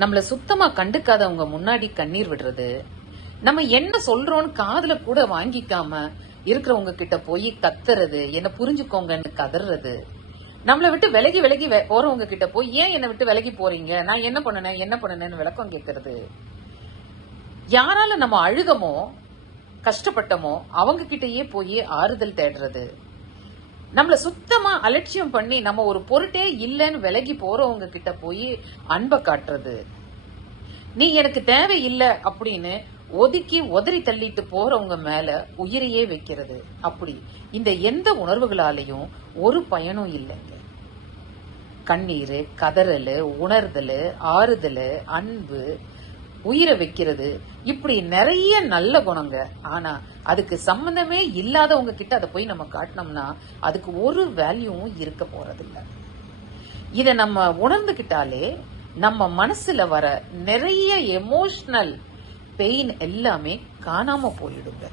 நம்மள சுத்தமா கண்டுக்காதவங்க முன்னாடி கண்ணீர் விடுறது, நம்ம என்ன சொல்றோம்னு காதுல கூட வாங்கிக்காம இருக்கிறவங்க கிட்ட போய் கத்துறது, என்ன புரிஞ்சுக்கோங்கன்னு கதறது, நம்மளை விட்டு விலகி விலகி போறவங்க கிட்ட போய் ஏன் என்னை விட்டு விலகி போறீங்க, நான் என்ன பண்ணுனேன்னு விளக்கம் கேட்கறது. யாரால நம்ம அழுகமோ கஷ்டப்பட்டமோ அவங்க கிட்டயே போய் ஆறுதல் தேடுறது, நம்மள சுத்தமா அலட்சியம் பண்ணி நம்ம ஒரு பொருட்டே இல்லைன்னு விலகி போறவங்க கிட்ட போய் அன்பை காட்டுறது, நீ எனக்கு தேவை இல்லை அப்படின்னு ஒதுக்கி உதறி தள்ளிட்டு போறவங்க மேல உயிரையே வைக்கிறது. அப்படி இந்த எந்த உணர்வுகளாலையும் ஒரு பயனும் இல்லைங்க. கண்ணீர், கதறல், உணர்தல், ஆறுதல், அன்பு, உயிரை வைக்கிறது, இப்படி நிறைய நல்ல குணங்க. ஆனா அதுக்கு சம்பந்தமே இல்லாதவங்க கிட்ட அதை போய் நம்ம காட்டினோம்னா அதுக்கு ஒரு வேல்யூவும் இருக்க போறதில்லை. இத நம்ம உணர்ந்துகிட்டாலே நம்ம மனசுல வர நிறைய எமோஷனல் பெயின் எல்லாமே காணாம போயிடுங்க.